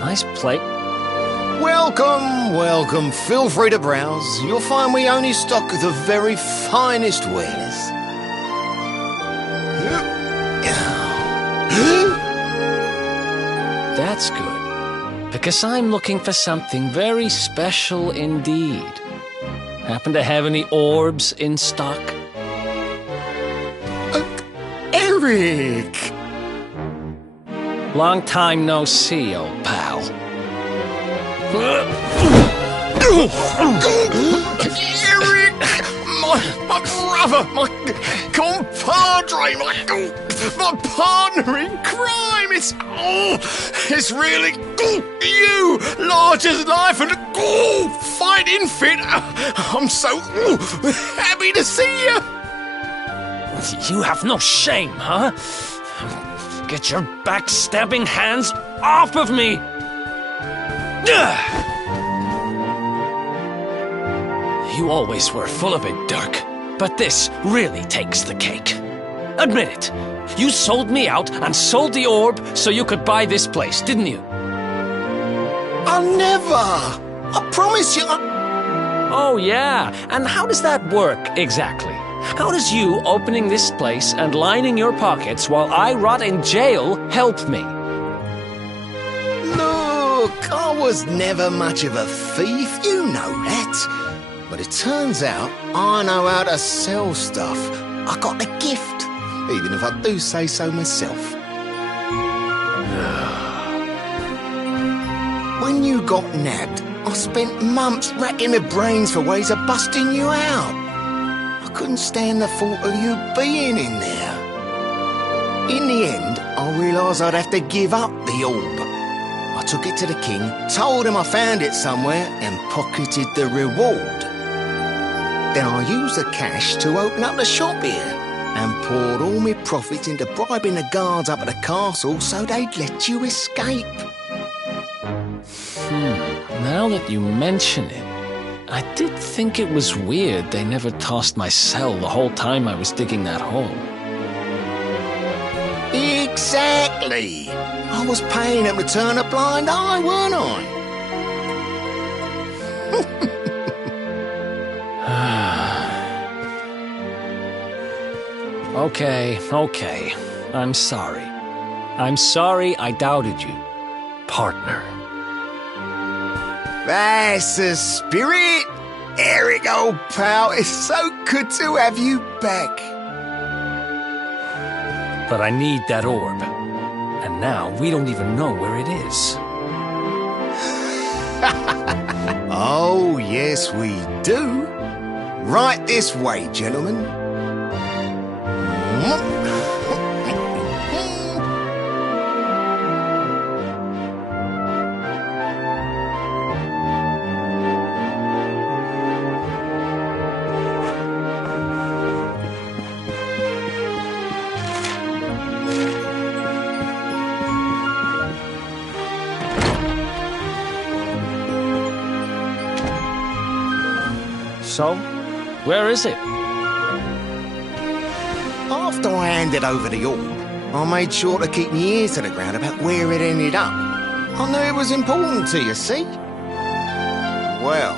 Nice plate. Welcome, welcome. Feel free to browse. You'll find we only stock the very finest wares. That's good, because I'm looking for something very special indeed. Happen to have any orbs in stock? Eric! Long time no see, old pal. Eric! My brother, my compadre, my partner in crime! It's really you, large as life and fighting fit. I'm so happy to see you. You have no shame, huh? Get your backstabbing hands off of me! You always were full of it, Dirk, but this really takes the cake. Admit it. You sold me out and sold the orb so you could buy this place, didn't you? I'll never! I promise you. Oh, yeah. And how does that work, exactly? How does you opening this place and lining your pockets while I rot in jail help me? Look, I was never much of a thief, you know that. But it turns out I know how to sell stuff. I got the gift, even if I do say so myself. When you got nabbed, I spent months racking my brains for ways of busting you out. I couldn't stand the thought of you being in there. In the end, I realised I'd have to give up the orb. I took it to the king, told him I found it somewhere, and pocketed the reward. Then I used the cash to open up the shop here, and poured all my profits into bribing the guards up at the castle so they'd let you escape. Now that you mention it, I did think it was weird they never tossed my cell the whole time I was digging that hole. Exactly! I was paying them to turn a blind eye, weren't I? Okay. I'm sorry. I'm sorry I doubted you, partner. That's the spirit! Eric, old pal, it's so good to have you back. But I need that orb. And now we don't even know where it is. Oh, yes, we do. Right this way, gentlemen. So, where is it? After I handed over the orb, I made sure to keep my ears to the ground about where it ended up. I knew it was important to you, see? Well,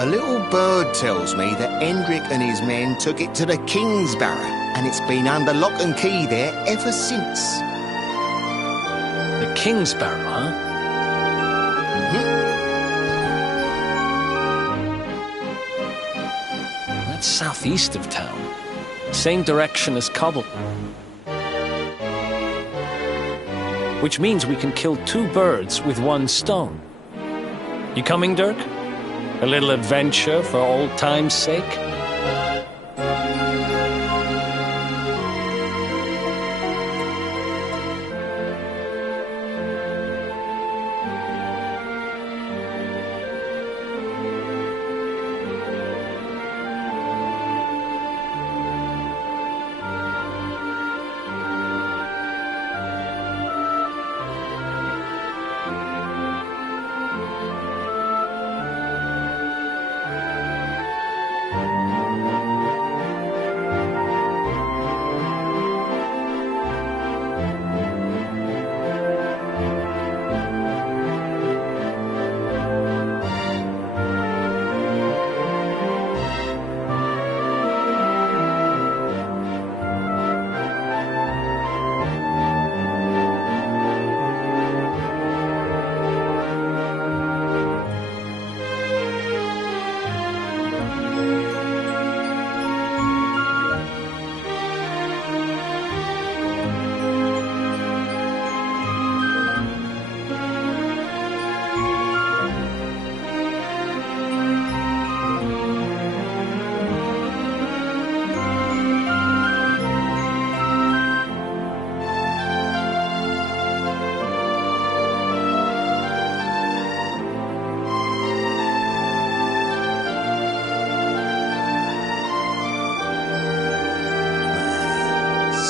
A little bird tells me that Hendrik and his men took it to the King's Barrow, and it's been under lock and key there ever since. The King's Barrow, huh? That's southeast of town. Same direction as Cobble. Which means we can kill two birds with one stone. You coming, Dirk? A little adventure for old time's sake?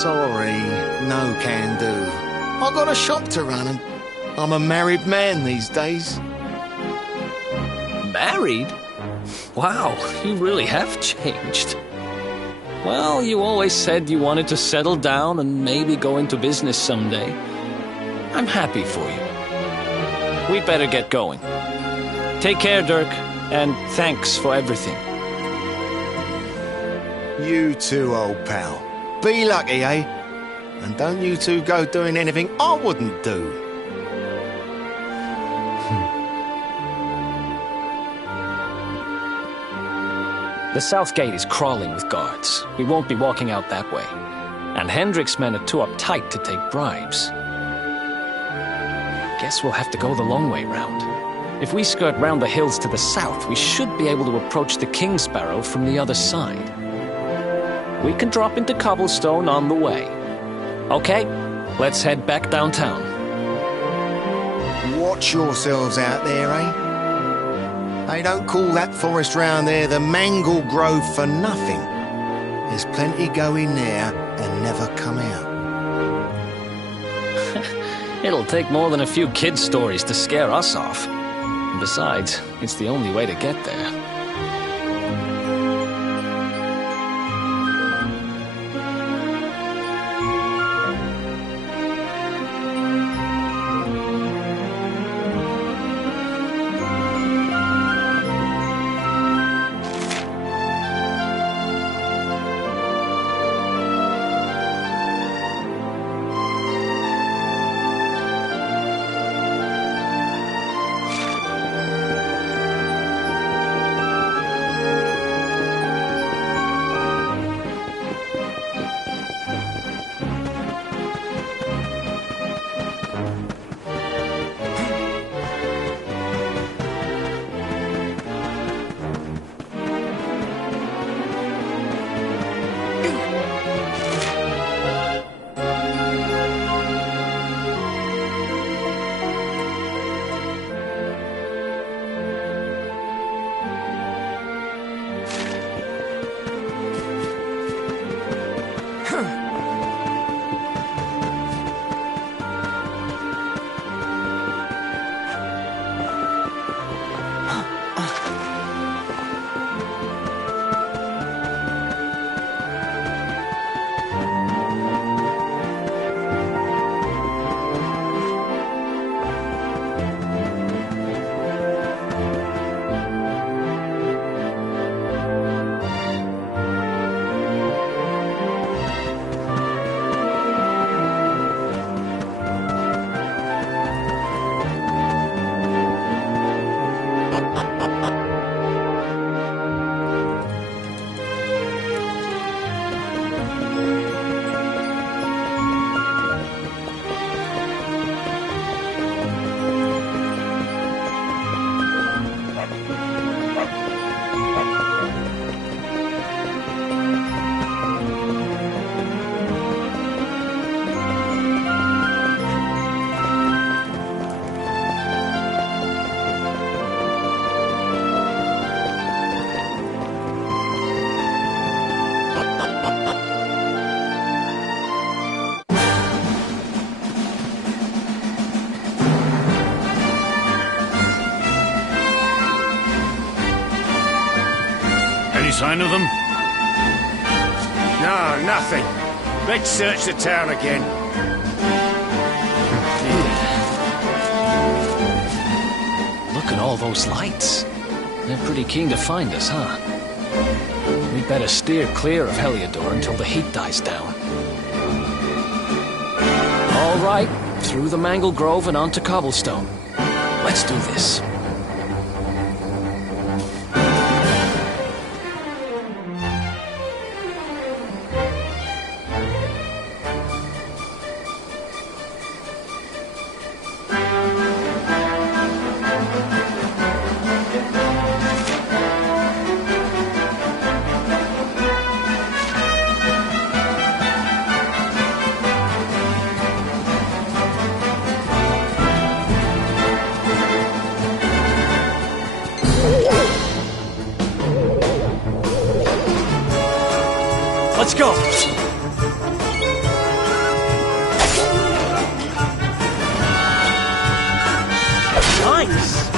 Sorry, no can do. I got a shop to run and I'm a married man these days. Married? Wow, you really have changed. Well, you always said you wanted to settle down and maybe go into business someday. I'm happy for you. We better get going. Take care, Dirk, and thanks for everything. You too, old pal. Be lucky, eh? And don't you two go doing anything I wouldn't do. The south gate is crawling with guards. We won't be walking out that way. And Hendrik's men are too uptight to take bribes. Guess we'll have to go the long way round. If we skirt round the hills to the south, we should be able to approach the King's Barrow from the other side. We can drop into Cobblestone on the way. Okay, let's head back downtown. Watch yourselves out there, eh? They don't call that forest round there the Mangle Grove for nothing. There's plenty go in there and never come out. It'll take more than a few kid stories to scare us off. Besides, it's the only way to get there. Any sign of them? No, nothing. Let's search the town again. Look at all those lights. They're pretty keen to find us, huh? We'd better steer clear of Heliodor until the heat dies down. All right, through the Mangle Grove and onto Cobblestone. Let's do this. Let's go! Nice!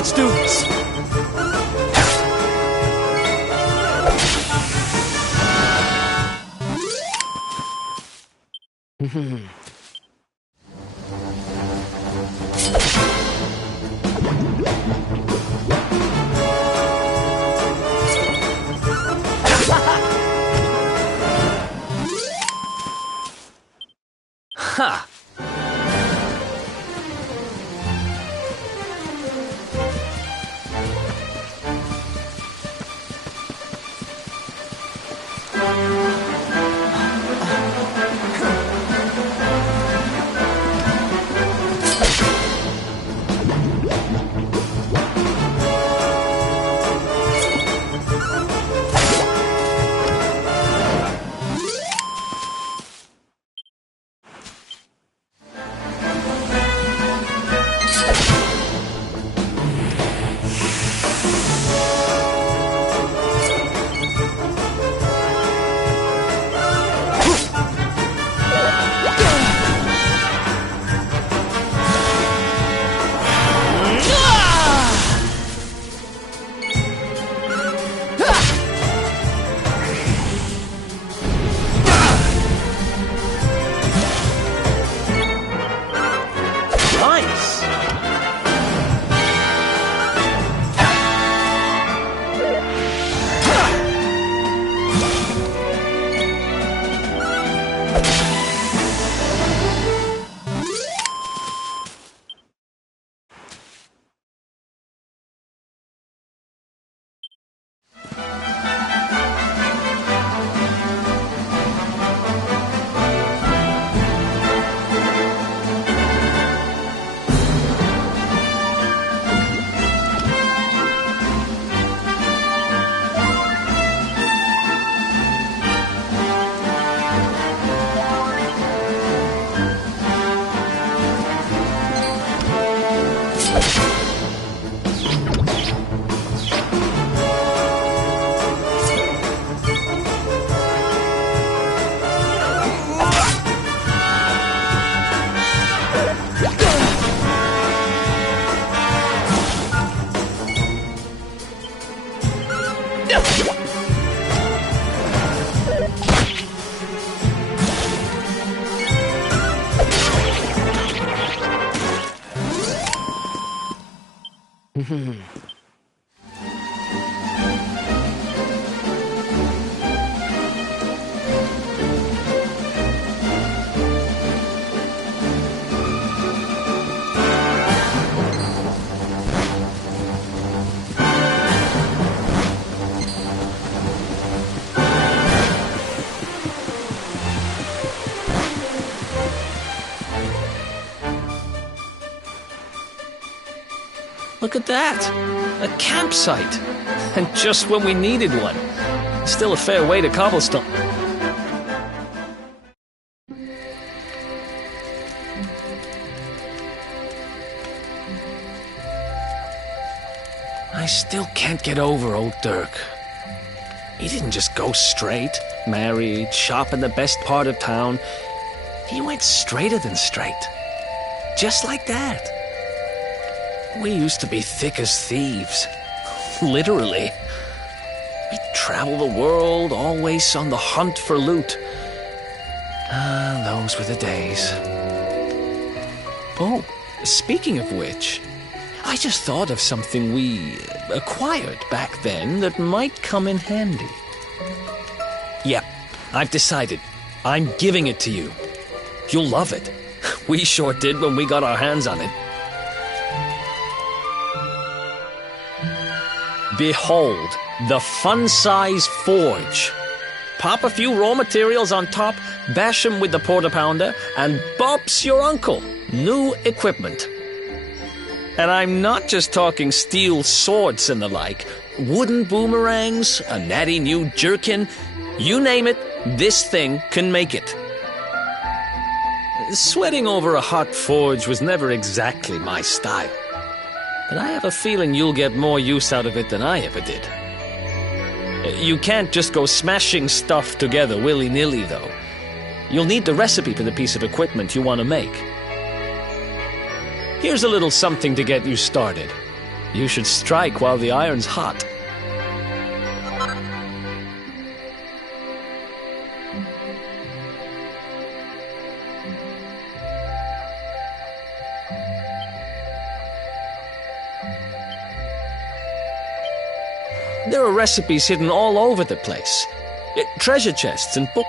Let's do this. Ha! Look at that! A campsite! And just when we needed one. Still a fair way to cobblestone. I still can't get over old Dirk. He didn't just go straight, married, shop in the best part of town. He went straighter than straight. Just like that. We used to be thick as thieves. Literally. We'd travel the world, always on the hunt for loot. Ah, those were the days. Oh, speaking of which, I just thought of something we acquired back then that might come in handy. Yeah, I've decided. I'm giving it to you. You'll love it. We sure did when we got our hands on it. Behold, the fun-size forge. Pop a few raw materials on top, bash 'em with the porta-pounder, and bop's your uncle. New equipment. And I'm not just talking steel swords and the like. Wooden boomerangs, a natty new jerkin. You name it, this thing can make it. Sweating over a hot forge was never exactly my style. But I have a feeling you'll get more use out of it than I ever did. You can't just go smashing stuff together willy-nilly, though. You'll need the recipe for the piece of equipment you want to make. Here's a little something to get you started. You should strike while the iron's hot. There are recipes hidden all over the place. Treasure chests and books.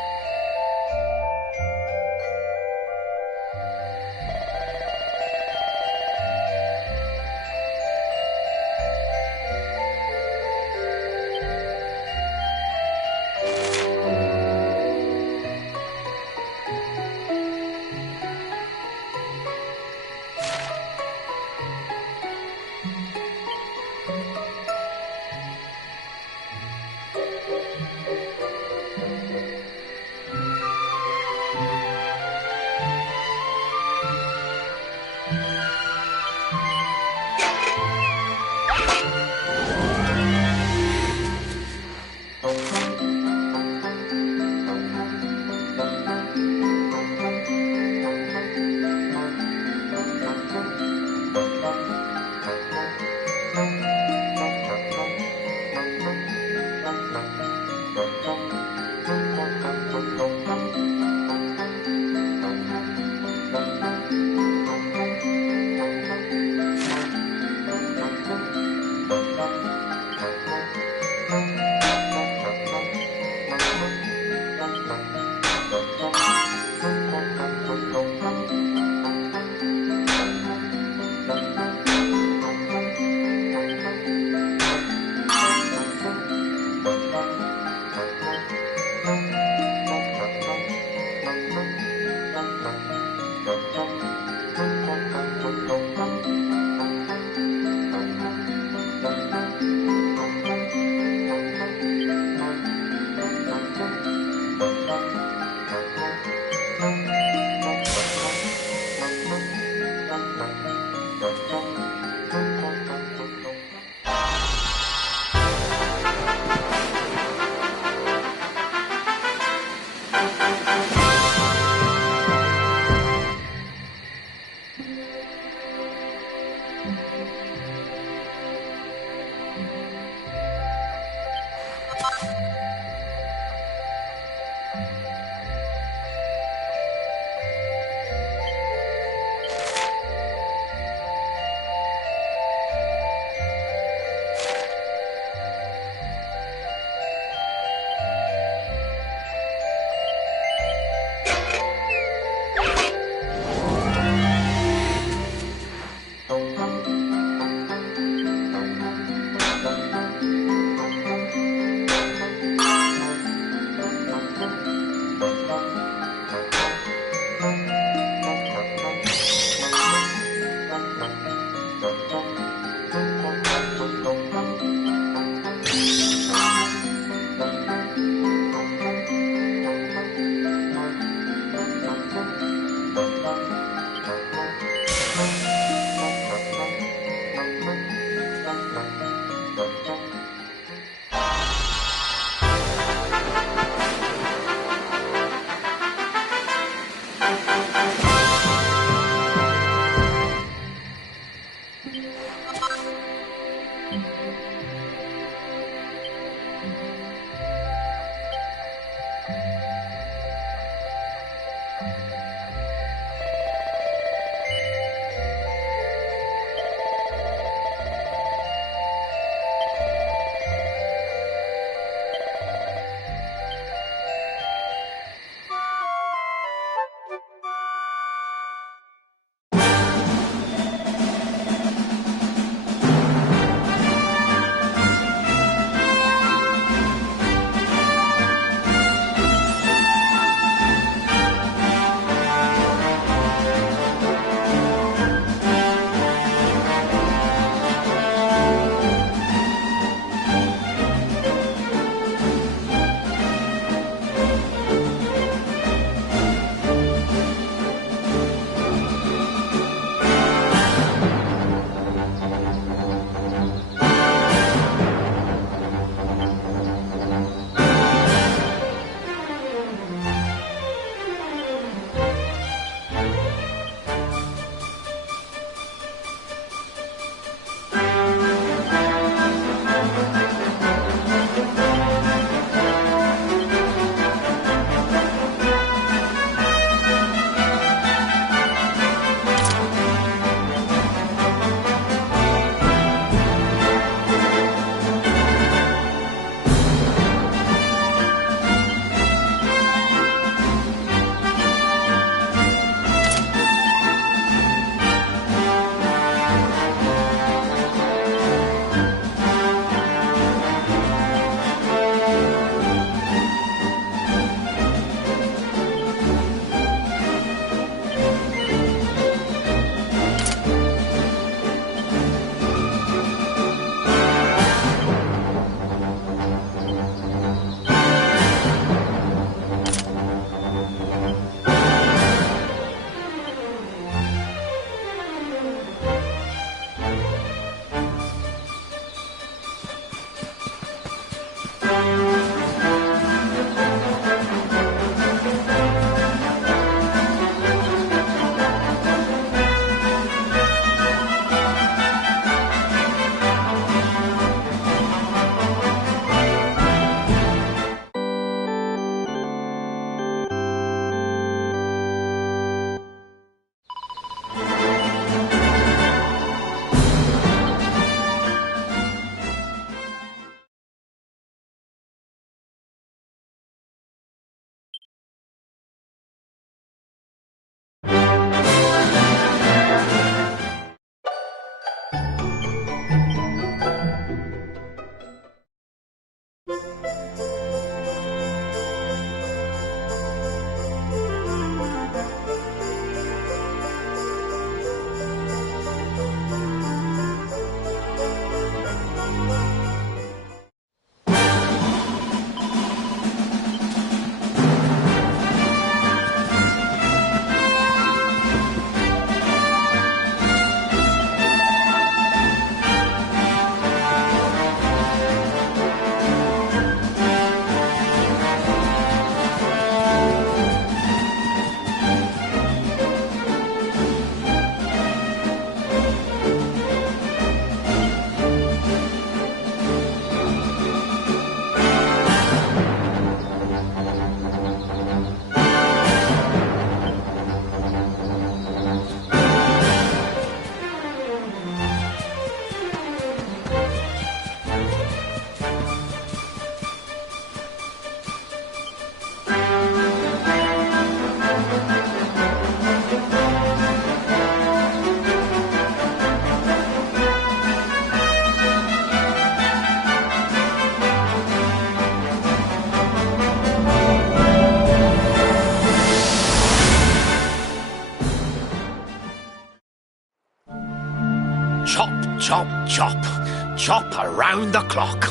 top around the clock.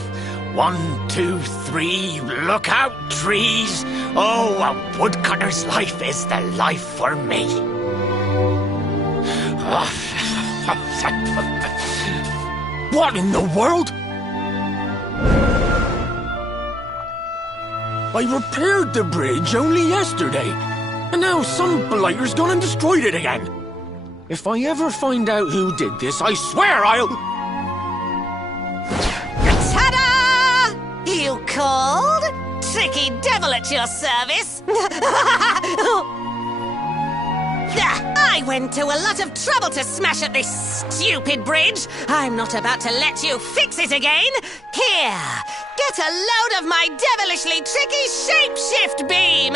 1, 2, 3, look out, trees. Oh, a woodcutter's life is the life for me. What in the world? I repaired the bridge only yesterday, and now some blighter's gone and destroyed it again. If I ever find out who did this, I swear I'll... Ta-da! You called? Tricky devil at your service. I went to a lot of trouble to smash at this stupid bridge. I'm not about to let you fix it again. Here, get a load of my devilishly tricky shapeshift beam.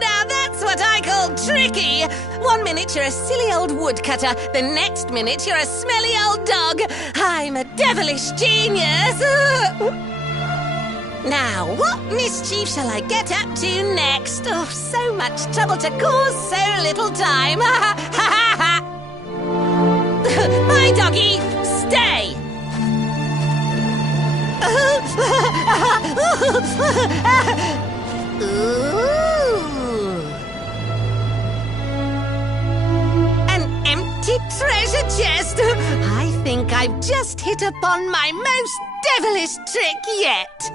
Now that's what I call tricky. 1 minute you're a silly old woodcutter, the next minute you're a smelly old dog. I'm a devilish genius. Now, what mischief shall I get up to next? Oh, so much trouble to cause so little time. Bye, doggy. Stay. Ooh. An empty treasure chest. I think I've just hit upon my most devilish trick yet.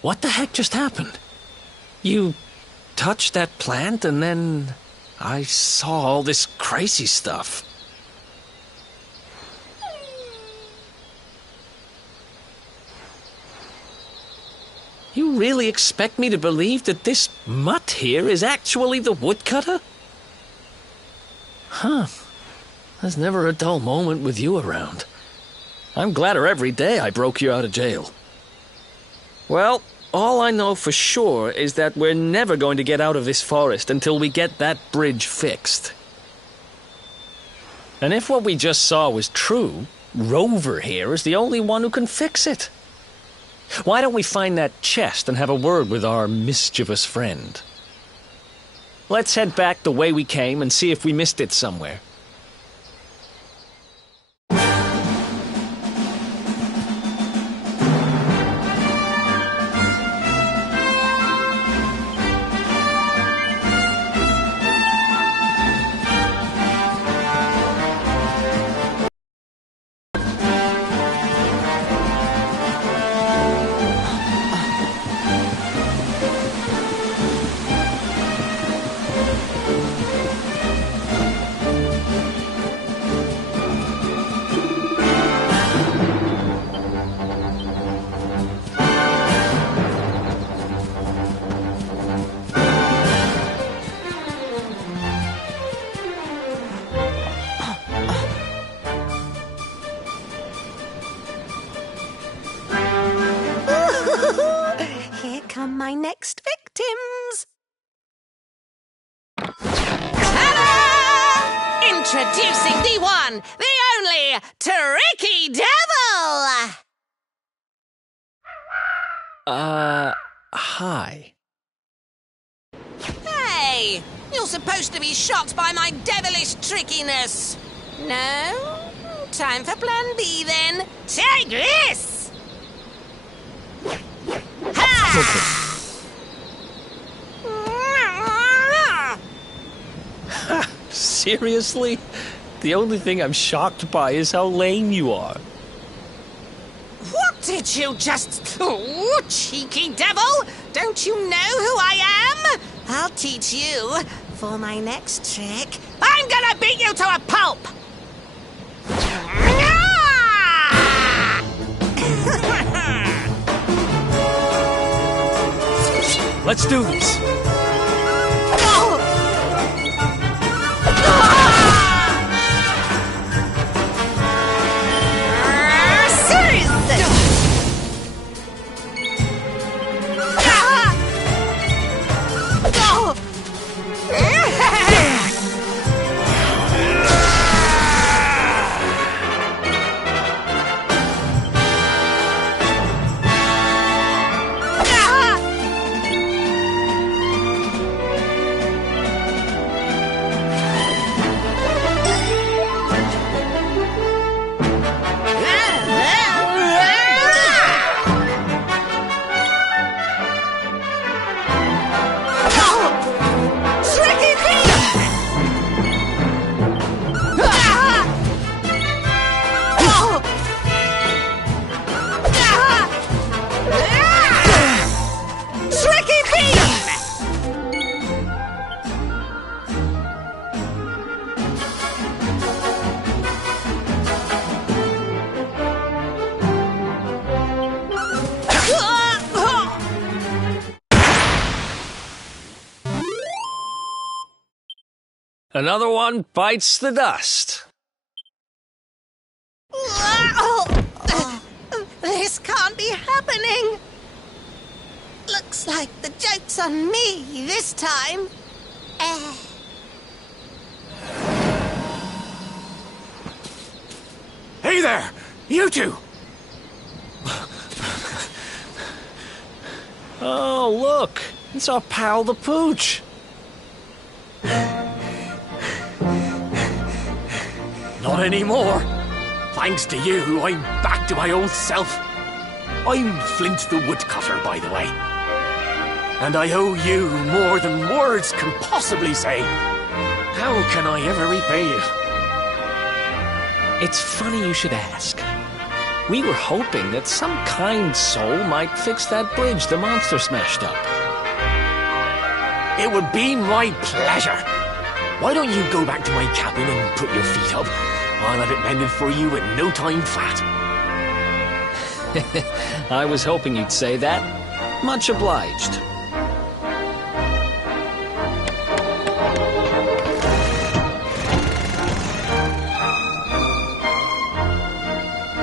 What the heck just happened? You touched that plant and then I saw all this crazy stuff. You really expect me to believe that this mutt here is actually the woodcutter? Huh. There's never a dull moment with you around. I'm gladder every day I broke you out of jail. Well, all I know for sure is that we're never going to get out of this forest until we get that bridge fixed. And if what we just saw was true, Rover here is the only one who can fix it. Why don't we find that chest and have a word with our mischievous friend? Let's head back the way we came and see if we missed it somewhere. Here come my next victims. Ta-da! Introducing the one, the only, Tricky Devil! Hi. Hey, you're supposed to be shocked by my devilish trickiness. No? Time for plan B then. Take this! Ha! Seriously? The only thing I'm shocked by is how lame you are. What did you just... Oh, cheeky devil! Don't you know who I am? I'll teach you. For my next trick, I'm gonna beat you to a pulp! Let's do this. Another one bites the dust. This can't be happening. Looks like the joke's on me this time. Hey there! You two! Oh, look! It's our pal the Pooch. Not anymore. Thanks to you, I'm back to my old self. I'm Flint the Woodcutter, by the way. And I owe you more than words can possibly say. How can I ever repay you? It's funny you should ask. We were hoping that some kind soul might fix that bridge the monster smashed up. It would be my pleasure. Why don't you go back to my cabin and put your feet up? I'll have it mended for you in no time flat. I was hoping you'd say that. Much obliged.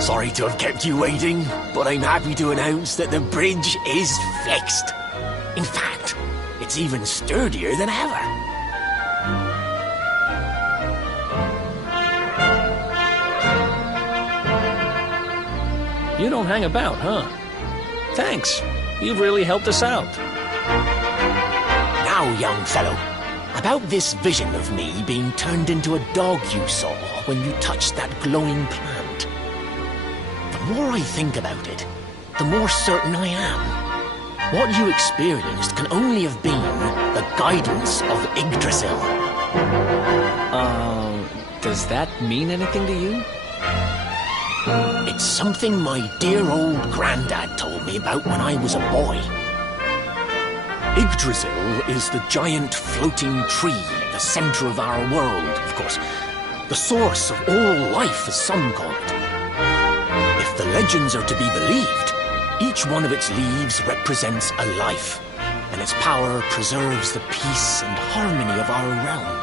Sorry to have kept you waiting, but I'm happy to announce that the bridge is fixed. In fact, it's even sturdier than ever. You don't hang about, huh? Thanks. You've really helped us out. Now, young fellow, about this vision of me being turned into a dog you saw when you touched that glowing plant. The more I think about it, the more certain I am. What you experienced can only have been the guidance of Yggdrasil. Does that mean anything to you? It's something my dear old granddad told me about when I was a boy. Yggdrasil is the giant floating tree at the center of our world, of course. The source of all life, as some call it. If the legends are to be believed, each one of its leaves represents a life, and its power preserves the peace and harmony of our realm.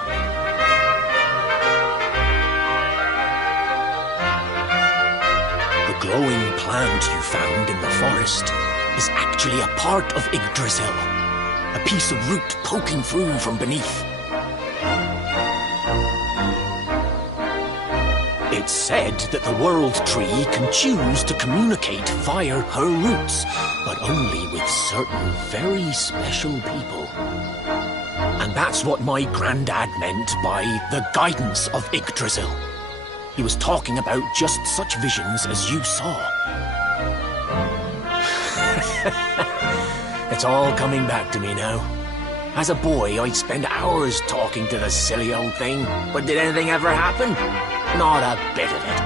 The glowing plant you found in the forest is actually a part of Yggdrasil, a piece of root poking through from beneath. It's said that the World Tree can choose to communicate via her roots, but only with certain very special people. And that's what my granddad meant by the guidance of Yggdrasil. He was talking about just such visions as you saw. It's all coming back to me now. As a boy, I'd spend hours talking to the silly old thing, but did anything ever happen? Not a bit of it.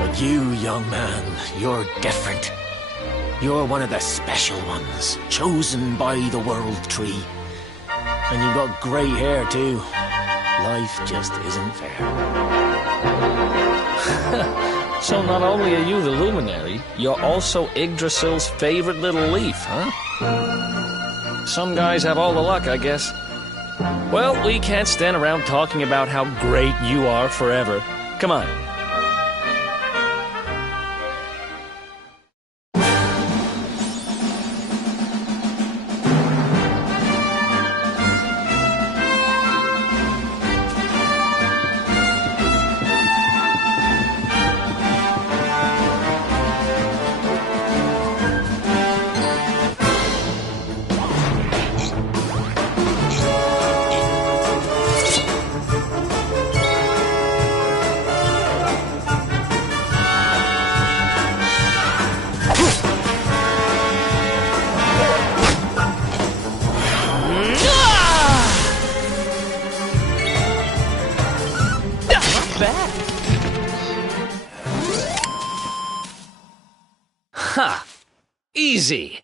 But you, young man, you're different. You're one of the special ones, chosen by the World Tree. And you've got grey hair, too. Life just isn't fair. So not only are you the luminary, you're also Yggdrasil's favorite little leaf, huh? Some guys have all the luck, I guess. Well, we can't stand around talking about how great you are forever. Come on. Ha! Easy!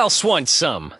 else wants some?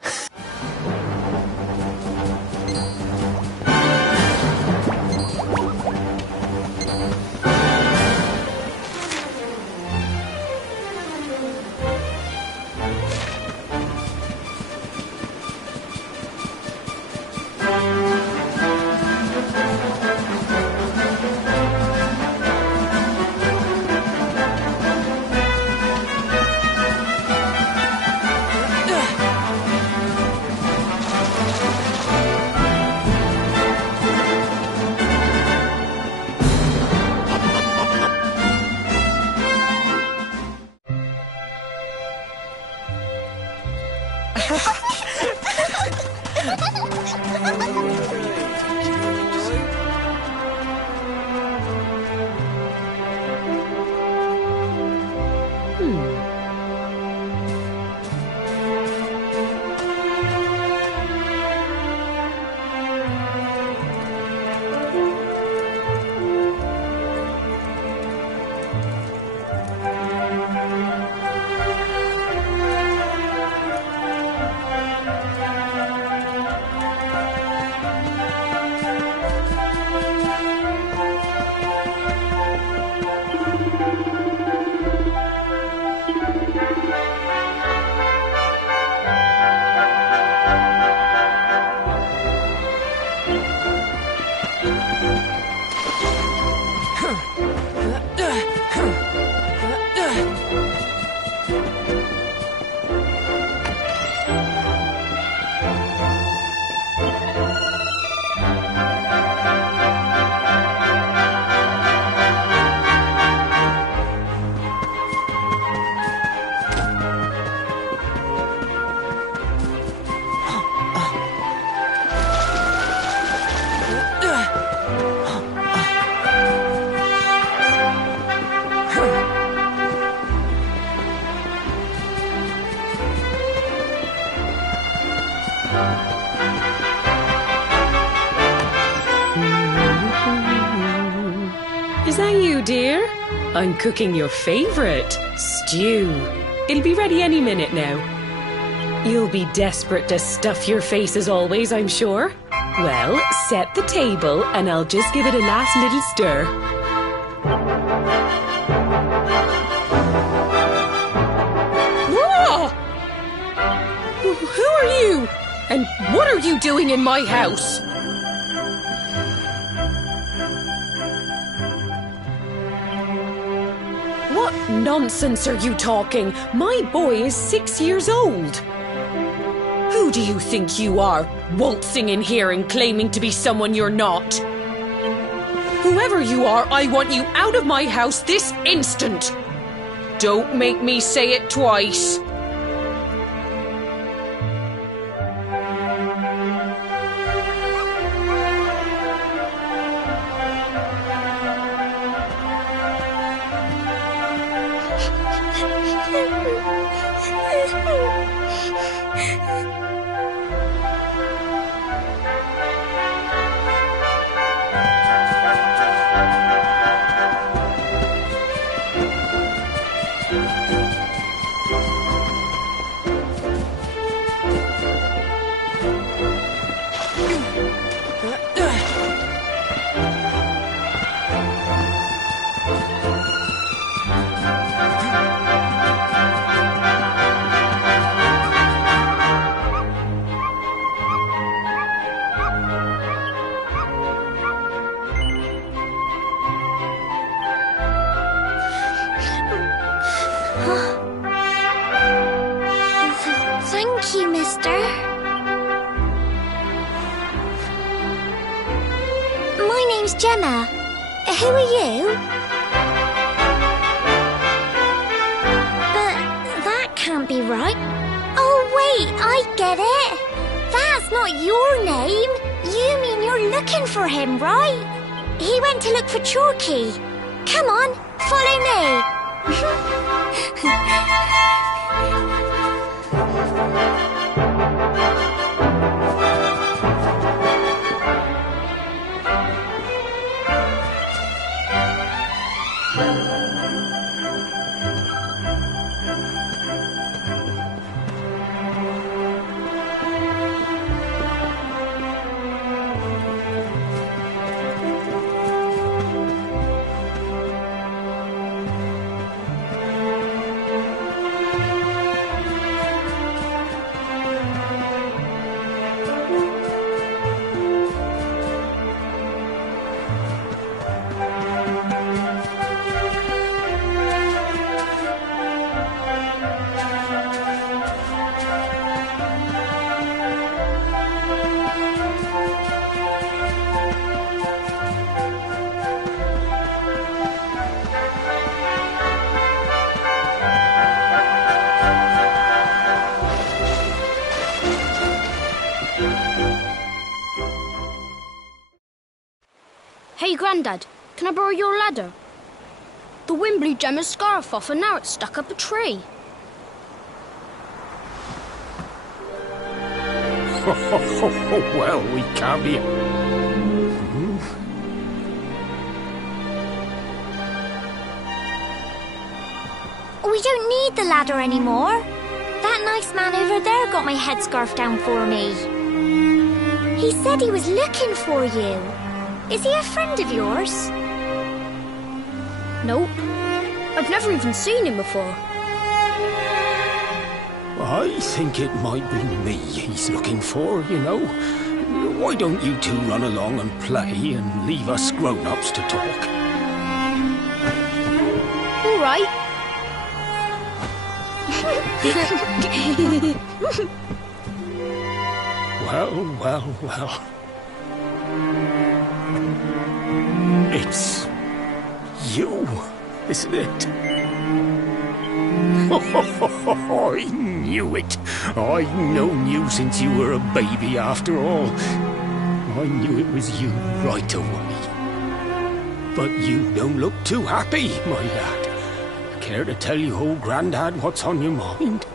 Is that you, dear? I'm cooking your favourite, stew. It'll be ready any minute now. You'll be desperate to stuff your face as always, I'm sure. Well, set the table and I'll just give it a last little stir. Whoa! Who are you? And what are you doing in my house? What nonsense are you talking? My boy is 6 years old. Who do you think you are, waltzing in here and claiming to be someone you're not? Whoever you are, I want you out of my house this instant. Don't make me say it twice. Thank you, mister. My name's Gemma. Who are you? But that can't be right. Oh, wait, I get it. That's not your name. You mean you're looking for him, right? He went to look for Chalky. Come on, follow me. Grandad, can I borrow your ladder? The wind blew Gemma's scarf off and now it's stuck up a tree. Well, we can't be... We don't need the ladder anymore. That nice man over there got my headscarf down for me. He said he was looking for you. Is he a friend of yours? Nope. I've never even seen him before. I think it might be me he's looking for, you know. Why don't you two run along and play and leave us grown-ups to talk? All right. Well. It's you, isn't it? I knew it. I've known you since you were a baby after all. I knew it was you right away. But you don't look too happy, my lad. Care to tell your old Grandad what's on your mind?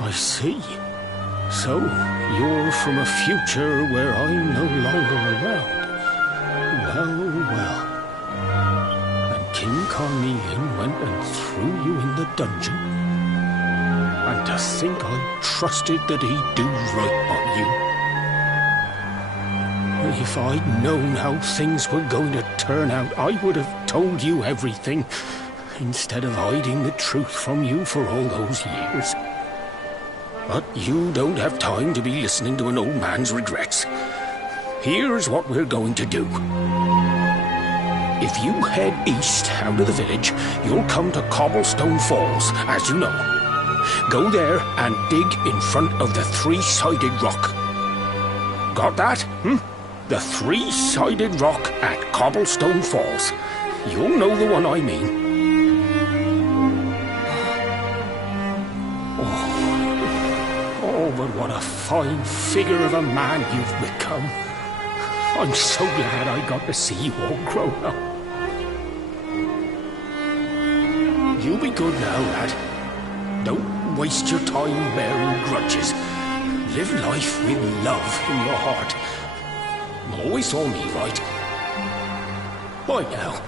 I see. So, you're from a future where I'm no longer around. Well. And King Carnelian went and threw you in the dungeon. And to think I trusted that he'd do right by you. If I'd known how things were going to turn out, I would have told you everything, instead of hiding the truth from you for all those years. But you don't have time to be listening to an old man's regrets. Here's what we're going to do. If you head east out of the village, you'll come to Cobblestone Falls, as you know. Go there and dig in front of the three-sided rock. Got that? The three-sided rock at Cobblestone Falls. You'll know the one I mean. But what a fine figure of a man you've become. I'm so glad I got to see you all grown up. You be good now, lad. Don't waste your time bearing grudges. Live life with love in your heart. Always saw me right. Bye now.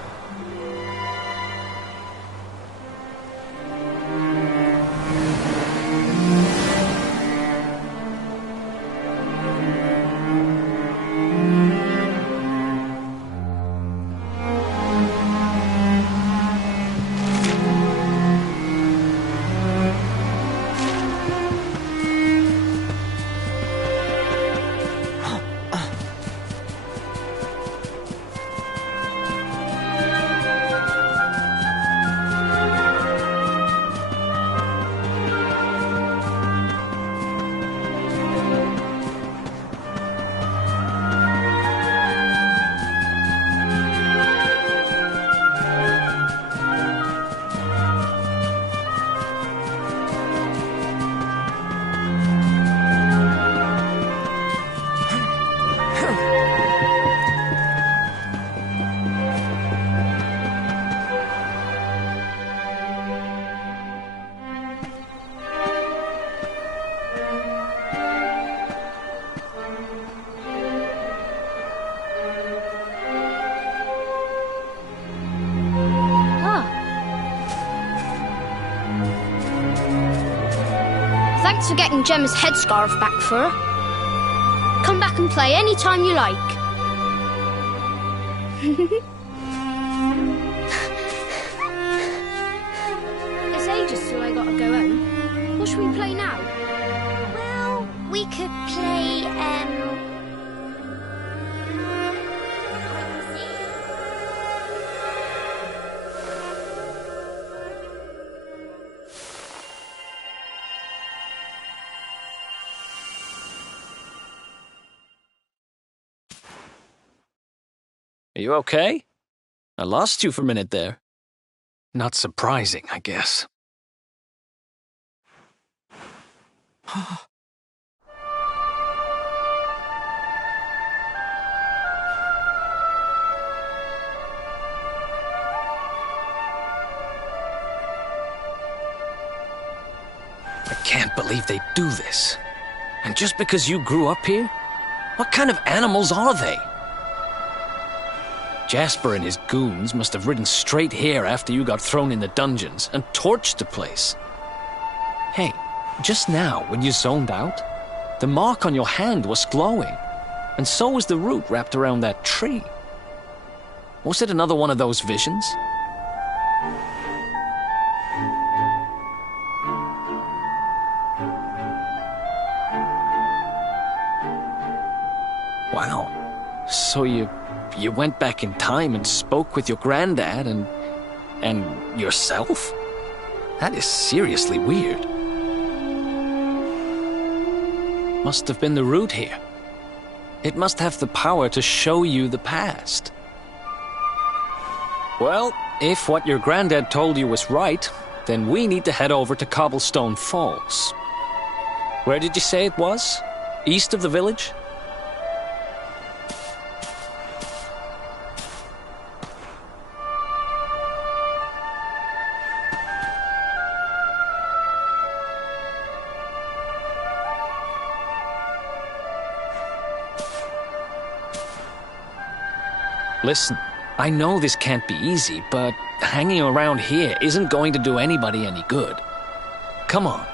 Thanks for getting Gemma's headscarf back for her. Come back and play any time you like. It's ages till I gotta go home. What should we play now? Well, we could play, Are you okay? I lost you for a minute there. Not surprising, I guess. I can't believe they do this. And just because you grew up here? What kind of animals are they? Jasper and his goons must have ridden straight here after you got thrown in the dungeons and torched the place. Hey, just now, when you zoned out, the mark on your hand was glowing, and so was the root wrapped around that tree. Was it another one of those visions? Wow. So you went back in time and spoke with your granddad and yourself? That is seriously weird. Must have been the root here. It must have the power to show you the past. Well, if what your granddad told you was right, then we need to head over to Cobblestone Falls. Where did you say it was? East of the village? Listen, I know this can't be easy, but hanging around here isn't going to do anybody any good. Come on.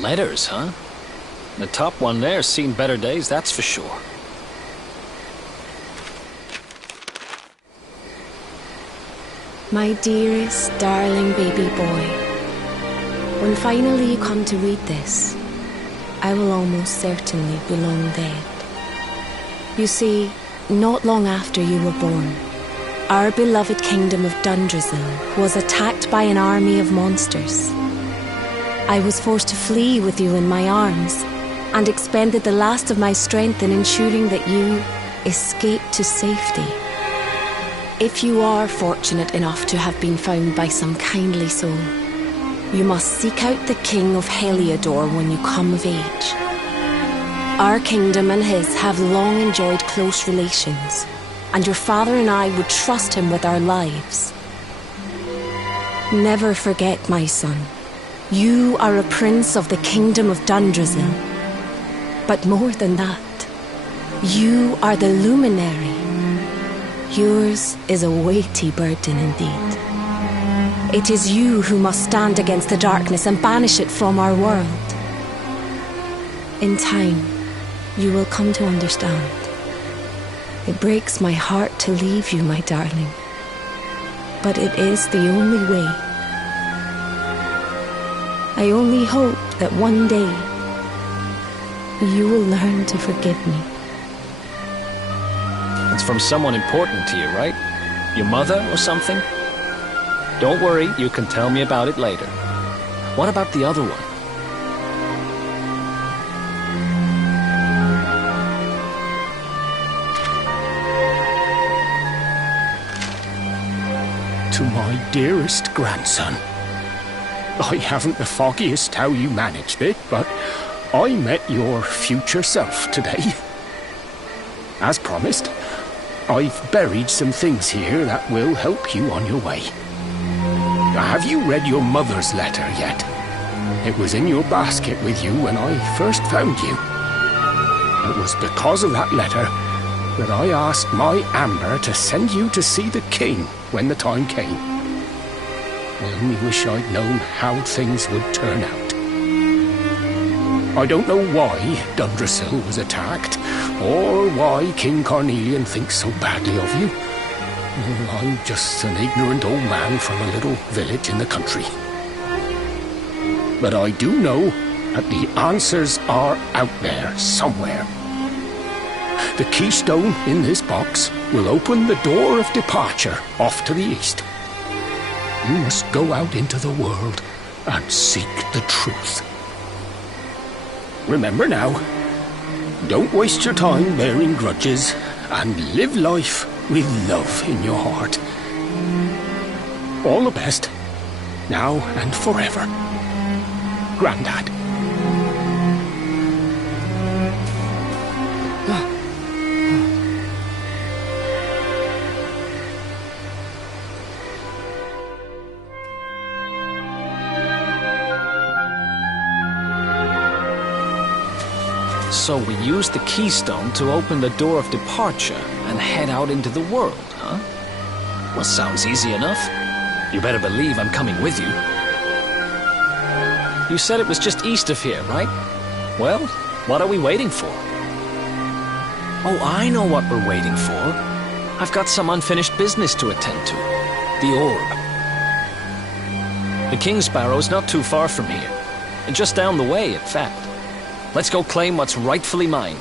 Letters, huh? The top one there's seen better days, that's for sure. My dearest, darling baby boy, when finally you come to read this, I will almost certainly be long dead. You see, not long after you were born, our beloved kingdom of Dundrasil was attacked by an army of monsters. I was forced to flee with you in my arms, and expended the last of my strength in ensuring that you escaped to safety. If you are fortunate enough to have been found by some kindly soul, you must seek out the King of Heliodor when you come of age. Our kingdom and his have long enjoyed close relations, and your father and I would trust him with our lives. Never forget, my son, you are a prince of the kingdom of Dundrasil. But more than that, you are the luminary. Yours is a weighty burden indeed. It is you who must stand against the darkness and banish it from our world. In time, you will come to understand. It breaks my heart to leave you, my darling. But it is the only way. I only hope that one day you will learn to forgive me. It's from someone important to you, right? Your mother or something? Don't worry, you can tell me about it later. What about the other one? To my dearest grandson. I haven't the foggiest how you managed it, but I met your future self today. As promised, I've buried some things here that will help you on your way. Have you read your mother's letter yet? It was in your basket with you when I first found you. It was because of that letter that I asked my Amber to send you to see the king when the time came. I only wish I'd known how things would turn out. I don't know why Dundrasil was attacked, or why King Carnelian thinks so badly of you. I'm just an ignorant old man from a little village in the country. But I do know that the answers are out there somewhere. The keystone in this box will open the door of departure off to the east. You must go out into the world and seek the truth. Remember now, don't waste your time bearing grudges, and live life with love in your heart. All the best, now and forever. Grandad. So we used the keystone to open the door of departure and head out into the world, huh? Well, sounds easy enough. You better believe I'm coming with you. You said it was just east of here, right? Well, what are we waiting for? Oh, I know what we're waiting for. I've got some unfinished business to attend to. The orb. The King Sparrow's not too far from here. And just down the way, in fact. Let's go claim what's rightfully mine.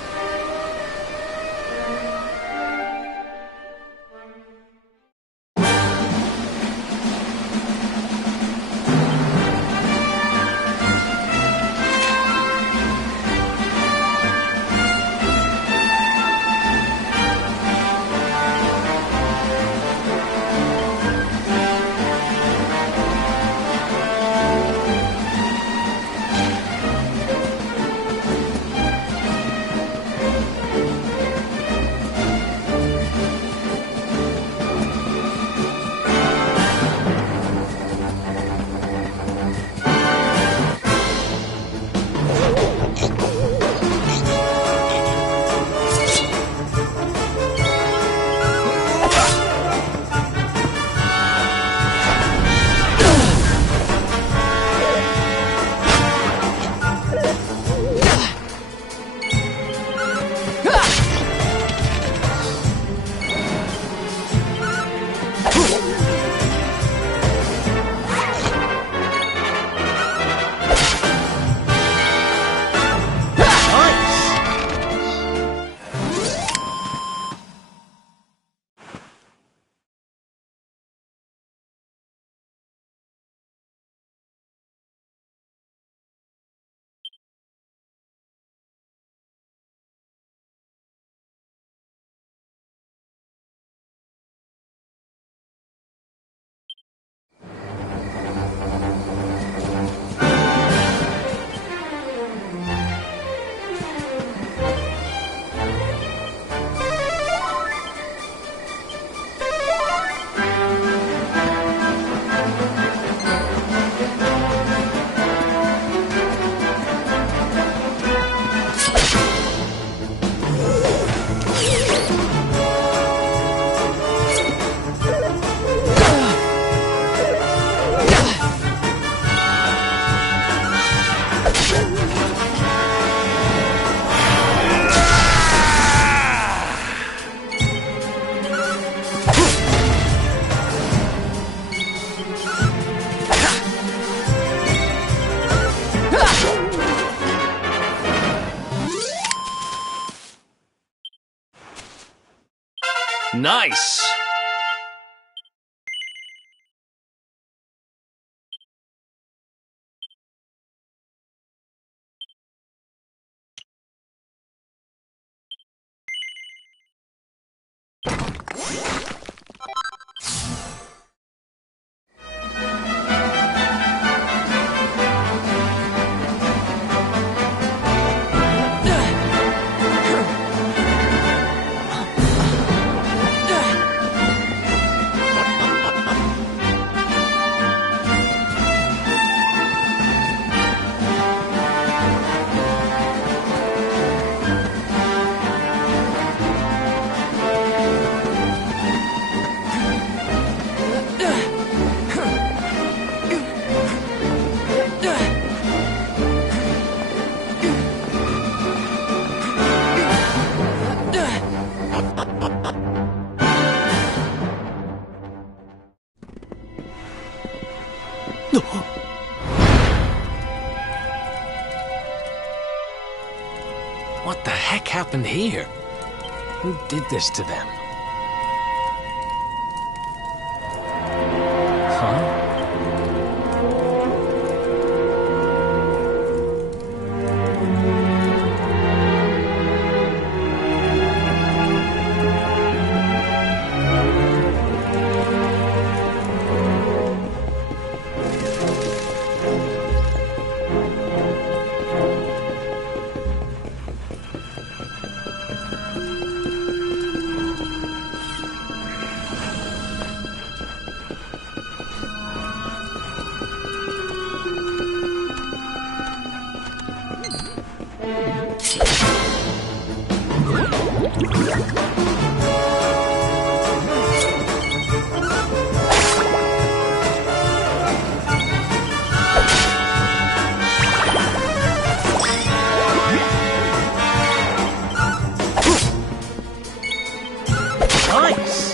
Nice! What the heck happened here? Who did this to them? Huh? Nice!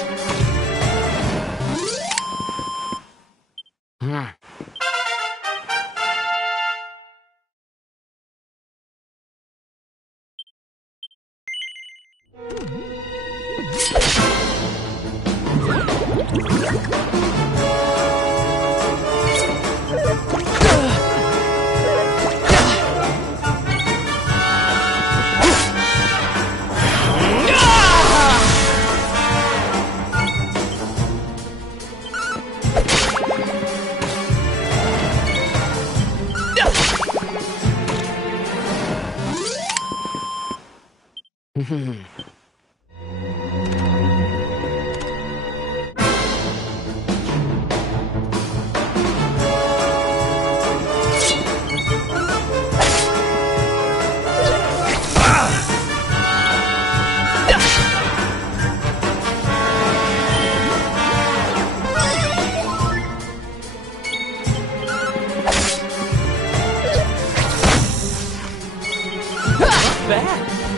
Bad.